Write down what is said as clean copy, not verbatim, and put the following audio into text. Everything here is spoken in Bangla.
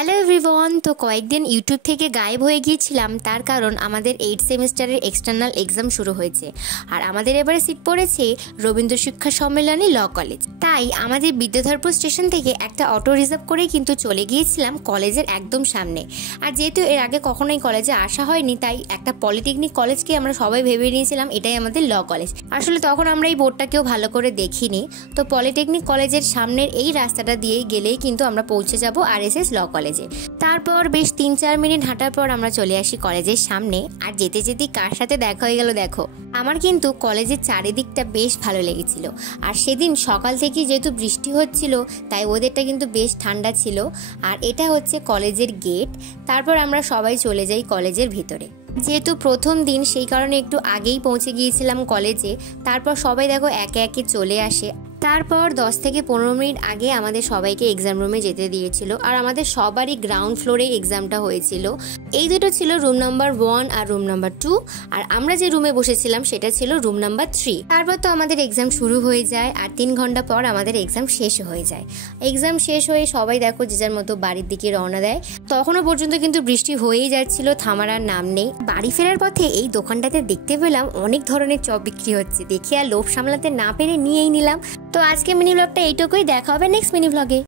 Hello everyone. তো কয়েকদিন ইউটিউব থেকে গায়েব হয়ে গিয়েছিলাম, তার কারণ আমাদের 8th সেমিস্টারের এক্সটার্নাল এক্সাম শুরু হয়েছে আর আমাদের এবারে সিট পড়েছে রবীন্দ্র শিক্ষা সম্মেলনী ল কলেজ। তাই আমাদের বিদ্যাধরপুর স্টেশন থেকে একটা অটো রিজার্ভ করে কিন্তু চলে গিয়েছিলাম কলেজের একদম সামনে। আর যেহেতু এর আগে কখনোই কলেজে আসা হয়নি, তাই একটা পলিটেকনিক কলেজকে আমরা সবাই ভেবে নিয়েছিলাম এটাই আমাদের ল কলেজ। আসলে তখন আমরা এই বোর্ডটাকেও ভালো করে দেখিনি। তো পলিটেকনিক কলেজের সামনের এই রাস্তাটা দিয়েই গেলেই কিন্তু আমরা পৌঁছে যাব RSS ল কলেজে। তারপর বেশ 3-4 মিনিট হাঁটার পর আমরা চলে আসি কলেজের সামনে। আর যেতে যেতে কার সাথে দেখা হয়ে গেল দেখো। আমার কিন্তু কলেজের চারিদিকটা বেশ ভালো লেগেছিল। আর সেদিন সকাল থেকে যেহেতু বৃষ্টি হচ্ছিল, তাই ওয়েদারটা কিন্তু বেশ ঠান্ডা ছিল। আর এটা হচ্ছে কলেজের গেট। তারপর আমরা সবাই চলে যাই কলেজের ভিতরে। যেহেতু প্রথম দিন, সেই কারণে একটু আগেই পৌঁছে গিয়েছিলাম কলেজে। তারপর সবাই দেখো একে একে চলে আসে। তারপর 10 থেকে 15 মিনিট আগে আমাদের সবাইকে এক্সাম রুমে যেতে দিয়েছিল। আর আমাদের সবারই গ্রাউন্ড ফ্লোরে এক্সামটা হয়েছিল। এই দুটো ছিল রুম নাম্বার 1 আর রুম নাম্বার 2। আর আমরা যে রুমে বসেছিলাম সেটা ছিল রুম নাম্বার 3। তারপর তো আমাদের এক্সাম শুরু হয়ে যায় আর 3 ঘন্টা পর আমাদের এক্সাম শেষ হয়ে যায়। এক্সাম শেষ হয়ে সবাই দেখো যে যার মতো বাড়ির দিকে রওনা দেয়। তখনও পর্যন্ত কিন্তু বৃষ্টি হয়েই যাচ্ছিল, থামার আর নাম নেই। বাড়ি ফেরার পথে এই দোকানটাতে দেখতে পেলাম অনেক ধরনের চপ বিক্রি হচ্ছে। দেখে আর লোভ সামলাতে না পেরে নিয়েই নিলাম। তো আজকে মিনি ব্লগটা এইটুকুই। দেখা হবে নেক্সট মিনি ব্লগে।